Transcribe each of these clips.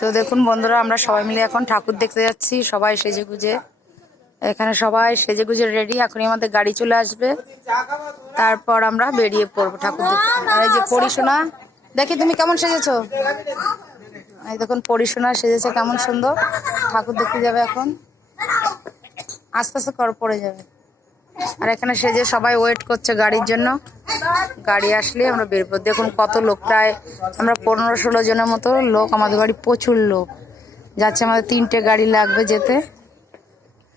তো দেখুন বন্ধুরা, আমরা সবাই মিলে এখন ঠাকুর দেখতে যাচ্ছি, সবাই সেজে গুজে। এখানে সবাই সেজে গুজে রেডি এখনই আমাদের গাড়ি চলে আসবে। তারপর আমরা বেরিয়ে পড়ব ঠাকুর দেখতে। আর এই যে পরিশোনা দেখি তুমি কেমন সেজেছো? এই দেখুন পরিশোনা সেজেছে, কেমন সুন্দর। ঠাকুর দেখতে যাবে এখন। আস্তে কর, পড়ে যাবে। আর এখানে সেজে সবাই ওয়েট করছে গাড়ির জন্য, গাড়ি আসলে আমরা বেরবো দেখুন কত লোক, প্রায় আমরা পনেরো ষোলো জনের মতো লোক, আমাদের বাড়ি প্রচুর লোক। যাচ্ছে আমাদের তিনটে গাড়ি লাগবে যেতে।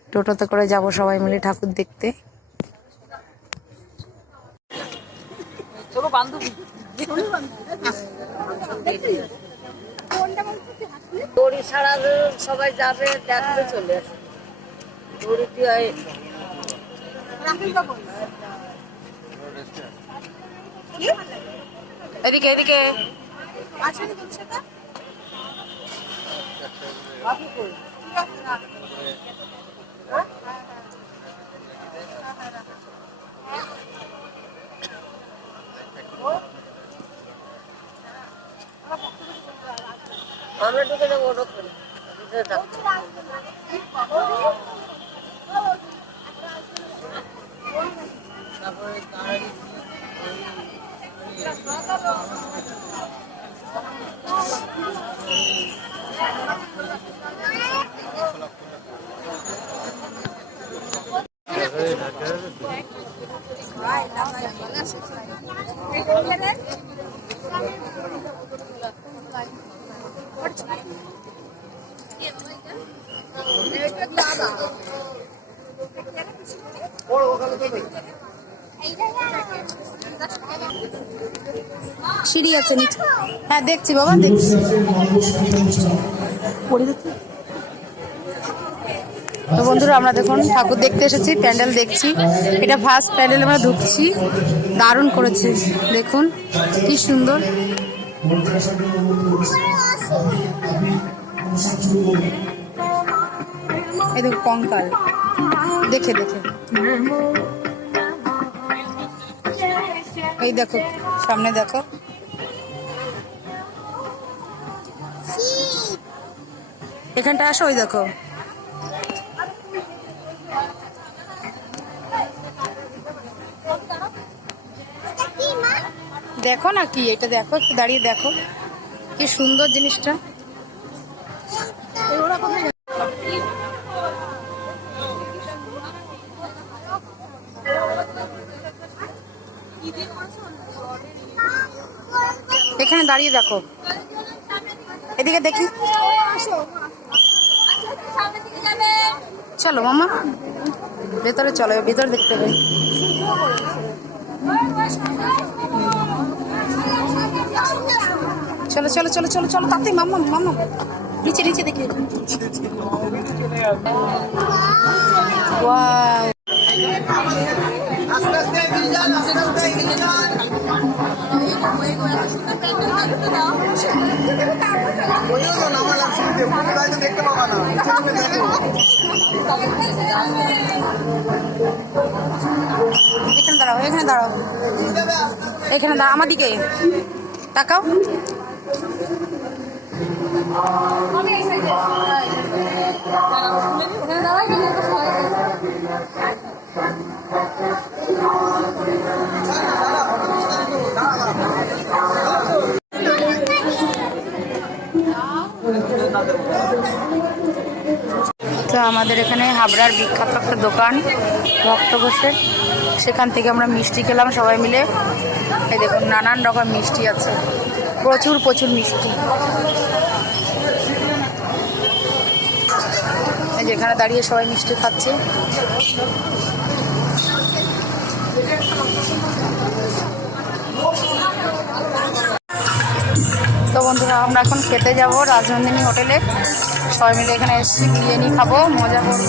টোটোতে করে যাব সবাই মিলে ঠাকুর দেখতে। সবাই যাবে, দেখতে চলে আসবে। এদিকে এদিকে। আমরা ঢুকে যাব ওটা করে ভিতরে থাকব। তারপরে গাড়ি সিঁড়ি আছে নিচে। হ্যাঁ দেখছি বাবা, দেখছি। তো বন্ধুরা, আমরা দেখুন, ঠাকুর দেখতে এসেছি, প্যান্ডেল দেখছি। এটা ফার্স্ট প্যান্ডেল আমরা ঢুকছি। দারুণ করেছে, দেখুন, কি সুন্দর। এই দেখুন, কঙ্কাল। দেখে দেখে। এই দেখো, সামনে দেখো। এখানটা আসো, ওই দেখো। দেখো না কি? এটা দেখো, একটু দাঁড়িয়ে দেখো। কি সুন্দর জিনিসটা। এখানে দাঁড়িয়ে দেখো। এদিকে দেখি। চলো মামা। ভেতরে চলো ভেতরে দেখতে হবে। চলো চলো চলো চলো চলো তাতে মামা মামা। নিচে নিচে দেখি। ওয়াও দেখতে পাবা না। এখানে দাঁড়াও এখানে দাঁড়াও। এখানে দাঁড়াও আমার দিকে। তাকাও। তো আমাদের এখানে হাবড়ার বিখ্যাত একটা দোকান, ভক্ত ঘোষের। সেখান থেকে আমরা মিষ্টি খেলাম সবাই মিলে। এই দেখুন, নানান রকম মিষ্টি আছে। প্রচুর প্রচুর মিষ্টি। যেখানে দাঁড়িয়ে সবাই মিষ্টি খাচ্ছে। তো বন্ধুরা, আমরা এখন খেতে যাব রাজনন্দিনী হোটেলে। সবাই মিলে এখানে এসেছি বিরিয়ানি খাব, মজা করব।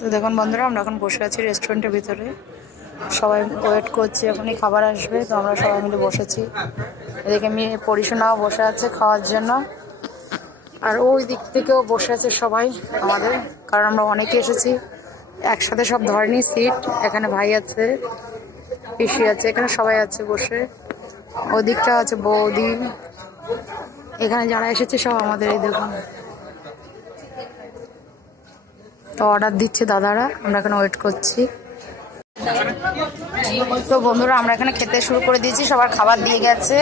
তো দেখুন বন্ধুরা, আমরা এখন বসে আছি রেস্টুরেন্টের ভিতরে। সবাই ওয়েট করছি, এখনই খাবার আসবে, তো আমরা সবাই মিলে বসেছি। এদিকে মেয়ে পরিশোনাও বসে আছে খাওয়ার জন্য। আর ওই দিক থেকেও বসে আছে সবাই আমাদের, কারণ আমরা অনেকে এসেছি, একসাথে সব ধরেনি সিট এখানে ভাই আছে, পিসি আছে, এখানে সবাই আছে বসে। ওদিকটা আছে বৌদি। এখানে যারা এসেছে সব আমাদের এই দেখুন। তো অর্ডার দিচ্ছে দাদারা, আমরা এখানে ওয়েট করছি। তো বন্ধুরা, আমরা এখানে খেতে শুরু করে দিয়েছি, সবার খাবার দিয়ে গেছে।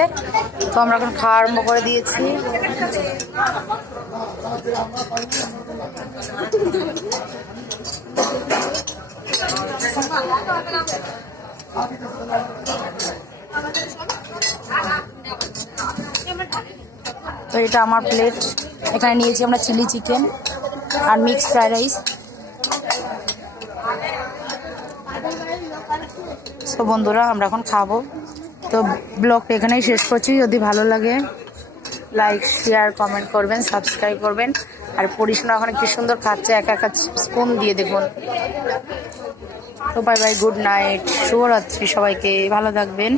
তো আমরা এখন খাওয়া আরম্ভ করে দিয়েছি। তো এটা আমার প্লেট এখানে নিয়েছি আমরা চিলি চিকেন আর মিক্স ফ্রাইড রাইস তো বন্ধুরা, আমরা এখন খাব। তো ব্লগটা এখানেই শেষ করছি। যদি ভালো লাগে লাইক শেয়ার কমেন্ট করবেন সাবস্ক্রাইব করবেন। আর পরিশোনা ওখানে কি সুন্দর খাচ্ছে, এক একা স্পুন দিয়ে দেখুন। তো বাই বাই গুড নাইট শুভরাত্রি সবাইকে, ভালো থাকবেন।